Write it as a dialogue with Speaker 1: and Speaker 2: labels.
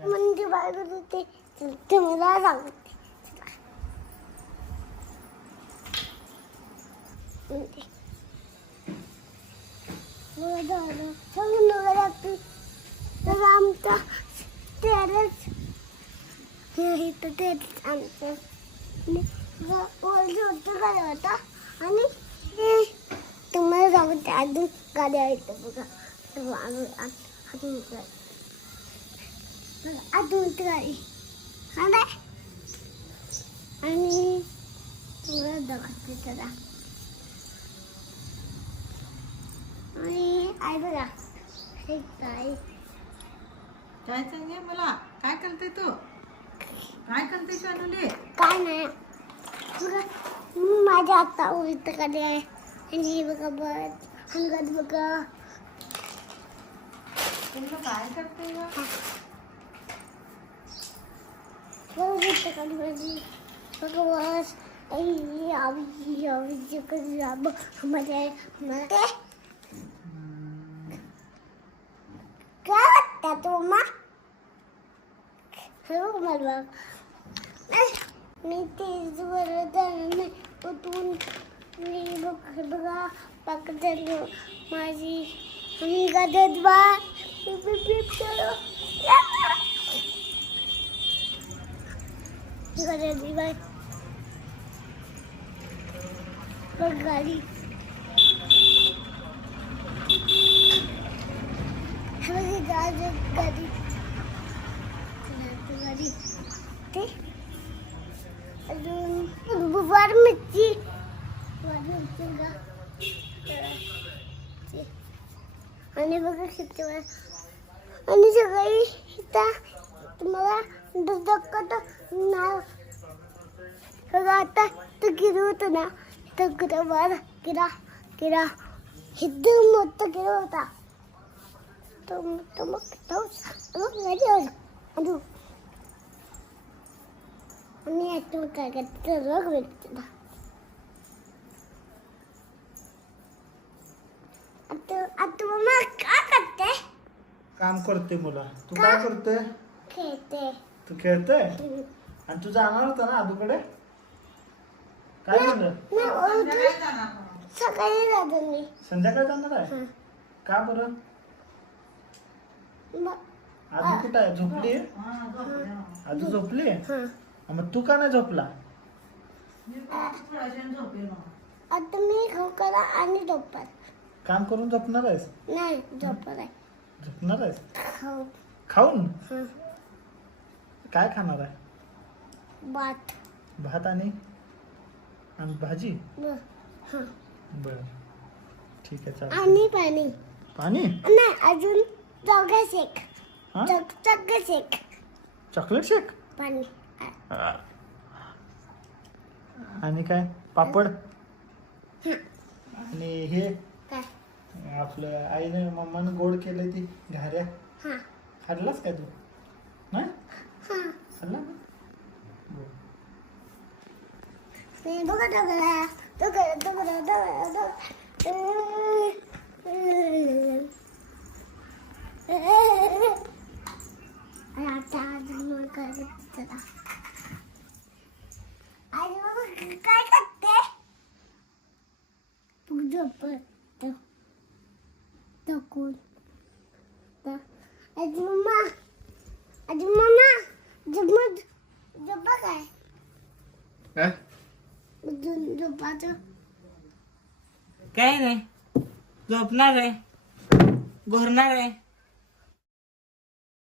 Speaker 1: म्हणजे बाहेर होते ते मला सांगते तर आमचा टेरेस हे तर टेरेस आमचं आणि वरती होतं काय होता आणि तुम्हाला सांगते अजून गाड्या आहेत बघा तर अजून बघा अजून हा नाही आणि तुम्हाला दाखवते जरा. आणि आई बघा हे काय?
Speaker 2: काय सांगे मला? काय करते तू? काय करते शानुले?
Speaker 1: काय नाही. मी माझ्या आता उलटकडे आहे. आणि हे बघा बस हंगत बघा.
Speaker 2: तुला काय करते ग?
Speaker 1: आई आवी आवी कधी अब हमारे हमारे काय वाटतं तुम्हा हो मला मी तेच बरं नाही उठून मी बघ बघा पकडलो माझी मी गदत बा पिप पिप पिप चलो गदत बाय बघ गाडी हे बघ ही गाडी गाडी गाडी ते अजून वर मिरची वर मिरची का ते. आता गिरू होतं ना गिरा गिरा मोठं गिरा होता. तो मोठा मग तो मग गाडी अजून आणि यातून काय करते रग आता आता मम्मा काय करते?
Speaker 3: काम करते मुला. तू काय करते?
Speaker 1: खेळते.
Speaker 3: तू खेळतोय? आणि तू जाणार होता ना आदूकडे? काय झालं
Speaker 1: मी ओळखी
Speaker 2: काय जाणार मग?
Speaker 1: सकाळी जातो मी.
Speaker 3: संध्याकाळी जाणार आहे?
Speaker 1: हं.
Speaker 3: का बरं?
Speaker 1: मग
Speaker 3: कुठं आहे? झोपली?
Speaker 2: हा, झोपले मग.
Speaker 3: आदू झोपली?
Speaker 1: हां.
Speaker 3: मग तू का नाही झोपला?
Speaker 2: मी पण थोड्या वेळाने झोपेल मग.
Speaker 1: आता मी खवकरा आणि झोपत
Speaker 3: काम करून झोपणार आहेस?
Speaker 1: नाही झोपत आहे.
Speaker 3: झोपणार आहेस?
Speaker 1: खाऊ
Speaker 3: खाऊन?
Speaker 1: हां.
Speaker 3: काय खाणार आहे?
Speaker 1: भात.
Speaker 3: भात आणि आणि भाजी?
Speaker 1: हां.
Speaker 3: बर. ठीक आहे चालेल
Speaker 1: आणि पाणी.
Speaker 3: पाणी?
Speaker 1: नाही अजून चौघा शेक.
Speaker 3: हा?
Speaker 1: चौघा शेक.
Speaker 3: Chocolate shake?
Speaker 1: पाणी.
Speaker 3: आणि काय? पापड? आणि हे?
Speaker 1: काय?
Speaker 3: आपलं आईने मम्मानं गोड केलंय ती घाऱ्या.
Speaker 1: हां.
Speaker 3: खाल्लास काय तू? नाही?
Speaker 1: हां आता अजून मग चला. काय करते? झोपत तकून आजी मम्मा आजी मम्मा
Speaker 4: काय? नाही झोपणार आहे घोरणार आहे